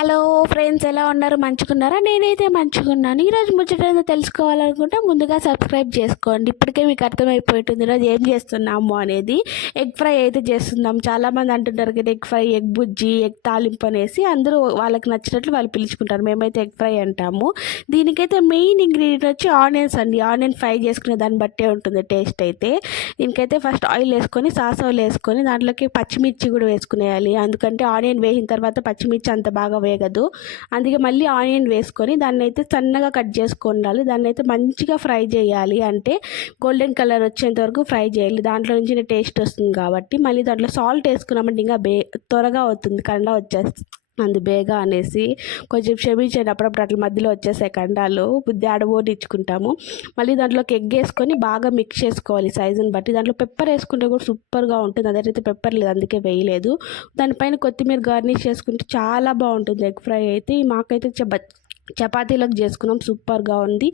Hello friends, ఎలా ఉన్నారు? మంచుకున్నారా? నేనైతే మంచుకున్నాను. ఈరోజు ముచ్చట ఏదో తెలుసుకోవాలనుకుంటే ముందుగా సబ్స్క్రైబ్ చేసుకోండి. ఇప్పటికే మీకు అర్థమైపోతుంది ఈరోజు ఏం చేస్తున్నాము అనేది. ఎగ్ ఫ్రై అయితే చేస్తున్నాం. చాలామంది అంటుంటారు కదా ఎగ్ ఫ్రై, ఎగ్ బుజ్జి, ఎగ్ తాలింపు అనేసి. అందరూ వాళ్ళకి నచ్చినట్లు వాళ్ళు పిలుచుకుంటారు. మేమైతే ఎగ్ ఫ్రై అంటాము. దీనికైతే మెయిన్ ఇంగ్రీడియంట్ వచ్చి ఆనియన్స్ అండి. ఆనియన్ ఫ్రై చేసుకునే దాన్ని బట్టే ఉంటుంది టేస్ట్ అయితే. దీనికైతే ఫస్ట్ ఆయిల్ వేసుకొని, సాసోలు వేసుకొని, దాంట్లోకి పచ్చిమిర్చి కూడా వేసుకునేయాలి. ఎందుకంటే ఆనియన్ వేసిన తర్వాత పచ్చిమిర్చి అంత బాగా వేగదు. అందుకే మళ్ళీ ఆనియన్ వేసుకొని దాన్ని అయితే సన్నగా కట్ చేసుకోవాలి. దాన్ని అయితే మంచిగా ఫ్రై చేయాలి. అంటే గోల్డెన్ కలర్ వచ్చేంత వరకు ఫ్రై చేయాలి. దాంట్లో నుంచి టేస్ట్ వస్తుంది కాబట్టి. మళ్ళీ దాంట్లో సాల్ట్ వేసుకున్నామంటే ఇంకా త్వరగా అవుతుంది, కండ వచ్చేస్తుంది అందు బేగా అనేసి. కొంచెం క్షమించండి, అప్పుడప్పుడు అట్లా మధ్యలో వచ్చేసాయి కండాలు, బుద్ధి ఆడబోనిచ్చుకుంటాము. మళ్ళీ దాంట్లోకి ఎగ్ వేసుకొని బాగా మిక్స్ చేసుకోవాలి సైజుని బట్టి. దాంట్లో పెప్పర్ వేసుకుంటే కూడా సూపర్గా ఉంటుంది. అదైతే పెప్పర్ లేదు, అందుకే వేయలేదు. దానిపైన కొత్తిమీర గార్నిష్ చేసుకుంటే చాలా బాగుంటుంది ఎగ్ ఫ్రై అయితే. మాకైతే చపాతీలకు చేసుకున్నాం, సూపర్గా ఉంది.